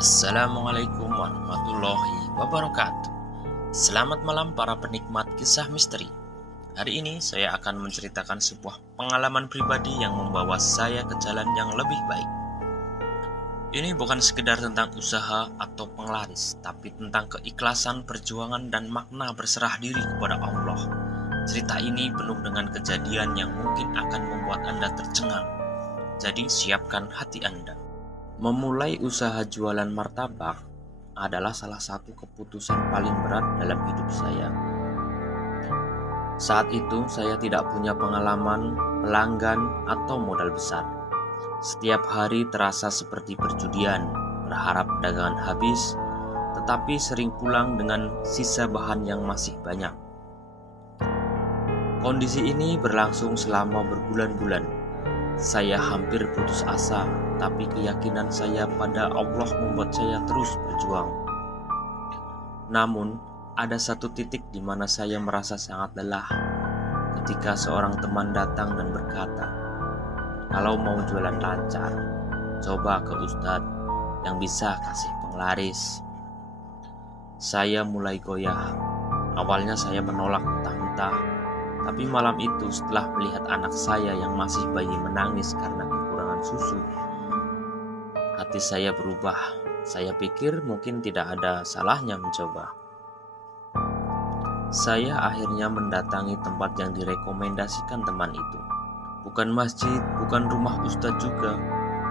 Assalamualaikum warahmatullahi wabarakatuh. Selamat malam para penikmat kisah misteri. Hari ini saya akan menceritakan sebuah pengalaman pribadi yang membawa saya ke jalan yang lebih baik. Ini bukan sekedar tentang usaha atau penglaris, tapi tentang keikhlasan, perjuangan, dan makna berserah diri kepada Allah. Cerita ini penuh dengan kejadian yang mungkin akan membuat Anda tercengang. Jadi siapkan hati Anda. Memulai usaha jualan martabak adalah salah satu keputusan paling berat dalam hidup saya. Saat itu saya tidak punya pengalaman, pelanggan, atau modal besar. Setiap hari terasa seperti perjudian, berharap dagangan habis, tetapi sering pulang dengan sisa bahan yang masih banyak. Kondisi ini berlangsung selama berbulan-bulan. Saya hampir putus asa, tapi keyakinan saya pada Allah membuat saya terus berjuang. Namun, ada satu titik di mana saya merasa sangat lelah ketika seorang teman datang dan berkata, "Kalau mau jualan lancar, coba ke Ustadz yang bisa kasih penglaris." Saya mulai goyah. Awalnya saya menolak mentah-mentah, tapi malam itu setelah melihat anak saya yang masih bayi menangis karena kekurangan susu, hati saya berubah. Saya pikir mungkin tidak ada salahnya mencoba. Saya akhirnya mendatangi tempat yang direkomendasikan teman itu. Bukan masjid, bukan rumah ustadz juga,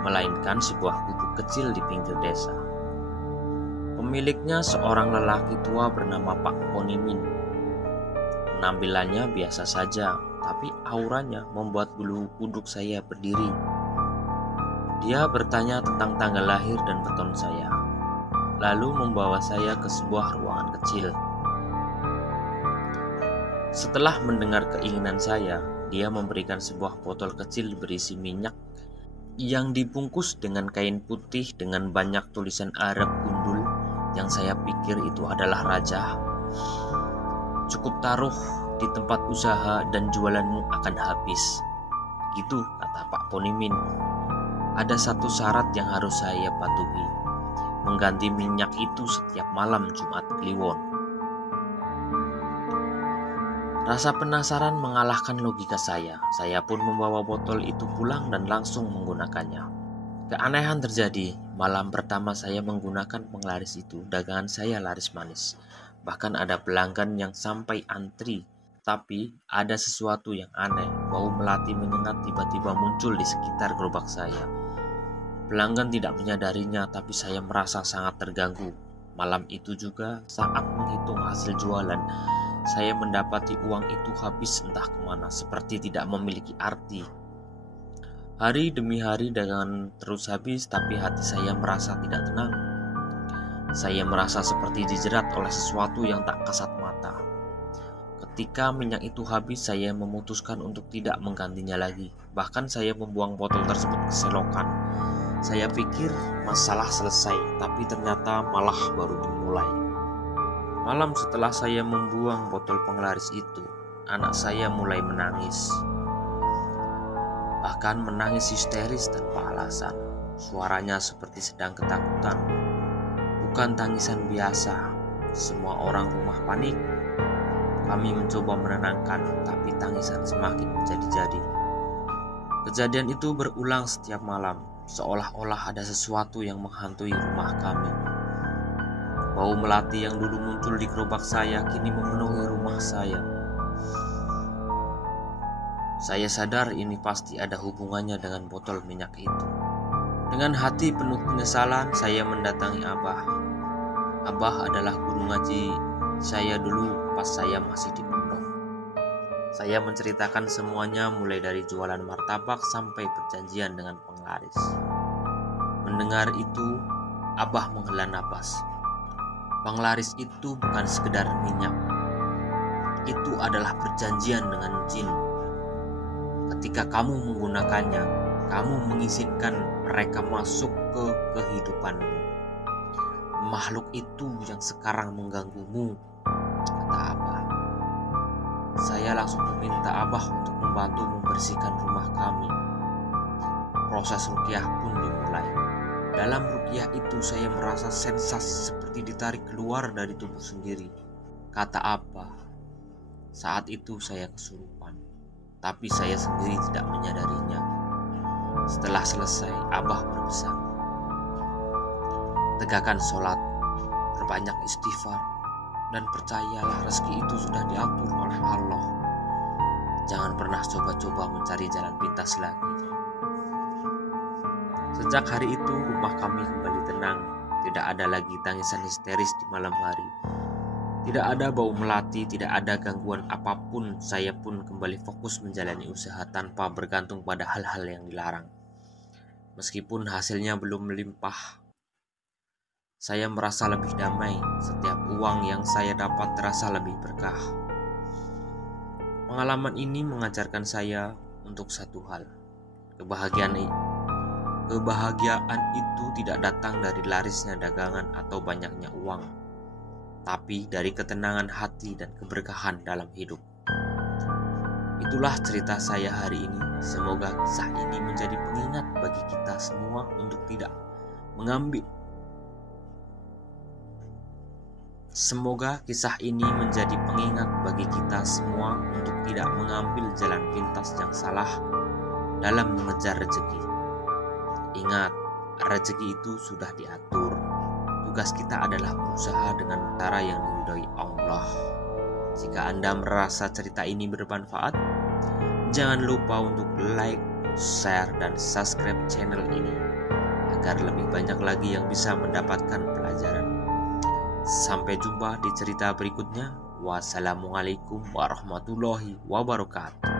melainkan sebuah gubuk kecil di pinggir desa. Pemiliknya seorang lelaki tua bernama Pak Ponimin. Penampilannya biasa saja, tapi auranya membuat bulu kuduk saya berdiri. Dia bertanya tentang tanggal lahir dan beton saya, lalu membawa saya ke sebuah ruangan kecil. Setelah mendengar keinginan saya, dia memberikan sebuah botol kecil berisi minyak yang dibungkus dengan kain putih dengan banyak tulisan Arab gundul yang saya pikir itu adalah raja. "Cukup taruh di tempat usaha dan jualanmu akan habis," gitu kata Pak Ponimin. "Ada satu syarat yang harus saya patuhi, mengganti minyak itu setiap malam Jumat Kliwon." Rasa penasaran mengalahkan logika saya. Saya pun membawa botol itu pulang dan langsung menggunakannya. Keanehan terjadi. Malam pertama saya menggunakan penglaris itu, dagangan saya laris manis. Bahkan ada pelanggan yang sampai antri. Tapi ada sesuatu yang aneh. Bau melati menyengat tiba-tiba muncul di sekitar gerobak saya. Pelanggan tidak menyadarinya, tapi saya merasa sangat terganggu. Malam itu juga saat menghitung hasil jualan, saya mendapati uang itu habis entah kemana, seperti tidak memiliki arti. Hari demi hari dagangan terus habis, tapi hati saya merasa tidak tenang. Saya merasa seperti dijerat oleh sesuatu yang tak kasat mata. Ketika minyak itu habis, saya memutuskan untuk tidak menggantinya lagi. Bahkan saya membuang botol tersebut ke selokan. Saya pikir masalah selesai, tapi ternyata malah baru dimulai. Malam setelah saya membuang botol penglaris itu, anak saya mulai menangis. Bahkan menangis histeris tanpa alasan. Suaranya seperti sedang ketakutan. Bukan tangisan biasa. Semua orang rumah panik. Kami mencoba menenangkan, tapi tangisan semakin menjadi-jadi. Kejadian itu berulang setiap malam, seolah-olah ada sesuatu yang menghantui rumah kami. Bau melati yang dulu muncul di gerobak saya kini memenuhi rumah saya. Saya sadar ini pasti ada hubungannya dengan botol minyak itu. Dengan hati penuh penyesalan, saya mendatangi Abah. Abah adalah guru ngaji saya dulu pas saya masih di pondok. Saya menceritakan semuanya mulai dari jualan martabak sampai perjanjian dengan penglaris. Mendengar itu, Abah menghela napas. "Penglaris itu bukan sekedar minyak. Itu adalah perjanjian dengan jin. Ketika kamu menggunakannya, kamu mengizinkan mereka masuk ke kehidupanmu. Makhluk itu yang sekarang mengganggumu," kata Abah. Saya langsung meminta Abah untuk membantu membersihkan rumah kami. Proses ruqyah pun dimulai. Dalam ruqyah itu saya merasa sensasi seperti ditarik keluar dari tubuh sendiri. Kata apa? Saat itu saya kesurupan, tapi saya sendiri tidak menyadarinya. Setelah selesai, Abah berpesan, tegakkan sholat, perbanyak istighfar, dan percayalah rezeki itu sudah diatur oleh Allah. Jangan pernah coba-coba mencari jalan pintas lagi. Sejak hari itu rumah kami kembali tenang. Tidak ada lagi tangisan histeris di malam hari. Tidak ada bau melati, tidak ada gangguan apapun. Saya pun kembali fokus menjalani usaha tanpa bergantung pada hal-hal yang dilarang. Meskipun hasilnya belum melimpah, saya merasa lebih damai. Setiap uang yang saya dapat terasa lebih berkah. Pengalaman ini mengajarkan saya untuk satu hal. Kebahagiaan itu tidak datang dari larisnya dagangan atau banyaknya uang, tapi dari ketenangan hati dan keberkahan dalam hidup. Itulah cerita saya hari ini. Semoga kisah ini menjadi pengingat bagi kita semua untuk tidak mengambil Semoga kisah ini menjadi pengingat bagi kita semua untuk tidak mengambil jalan pintas yang salah dalam mengejar rezeki. Ingat, rezeki itu sudah diatur. Tugas kita adalah berusaha dengan cara yang diridhoi Allah. Jika Anda merasa cerita ini bermanfaat, jangan lupa untuk like, share, dan subscribe channel ini agar lebih banyak lagi yang bisa mendapatkan pelajaran. Sampai jumpa di cerita berikutnya. Wassalamualaikum warahmatullahi wabarakatuh.